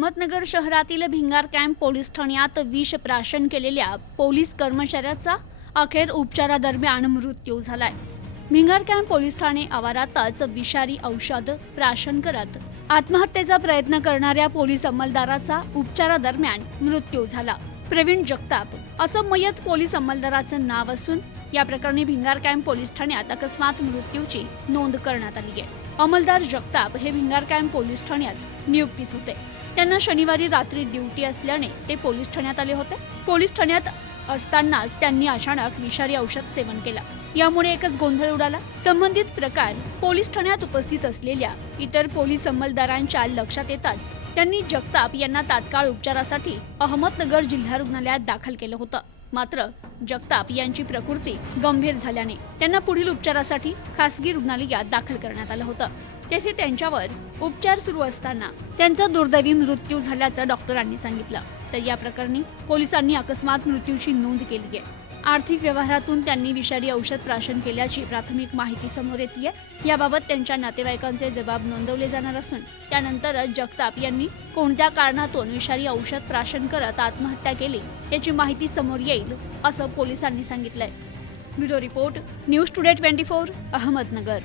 अहमदनगर शहरातील Bhingar camp police ठाण्यात विष प्राशन केलेल्या पोलीस कर्मचाऱ्याचा अखेर उपचारादरम्यान मृत्यू झालाय। भिंगार कॅम्प पोलीस ठाणे आवारातच विषारी औषध प्राशन करत आत्महत्येचा प्रयत्न करणाऱ्या पोलीस अंमलदाराचा उपचारादरम्यान मृत्यू झाला। प्रवीण जगताप असं मयत पोलीस अंमलदाराचं नाव असून या प्रकरणी भिंगार कॅम्प पोलीस ठाण्यात अकस्मात मृत्यूची नोंद करण्यात आली आहे। अंमलदार जगताप हे भिंगार कॅम्प पोलीस ठाण्यात नियुक्तीस होते। त्यांना शनिवारी रात्री ड्युटी असल्याने ते पोलीस ठाण्यात आले होते। पोलीस ठाण्यात असतानाच त्यांनी अचानक विषारी औषध सेवन केलं। यामुळे एकच गोंधळ उडाला। संबंधित प्रकार पोलीस ठाण्यात उपस्थित असलेल्या इतर पोलीस अंमलदारांच्या लक्षात येताच त्यांनी जगताप यांना तात्काळ उपचारासाठी अहमदनगर जिल्हा रुग्णालयात दाखल केलं होतं। मात्र जगताप यांची प्रकृती गंभीर झाल्याने त्यांना पुढील उपचारासाठी खासगी रुग्णालयात दाखल करण्यात आलं होतं। तेथे त्यांच्यावर उपचार सुरू असताना त्यांचा दुर्दैवी मृत्यू झाल्याचं डॉक्टरांनी सांगितलं। तर या प्रकरणी पोलिसांनी अकस्मात मृत्यूची नोंद केली आहे। आर्थिक व्यवहारातून त्यांनी विषारी औषध प्राशन केल्याची प्राथमिक माहिती समोर येते। याबाबत त्यांच्या नातेवाईकांचे जबाब नोंदवले जाणार असून त्यानंतरच जगताप यांनी कोणत्या कारणातून विषारी औषध प्राशन करत आत्महत्या केली याची माहिती समोर येईल असं पोलिसांनी सांगितलंय। Bureau report, news today 24, Ahmednagar.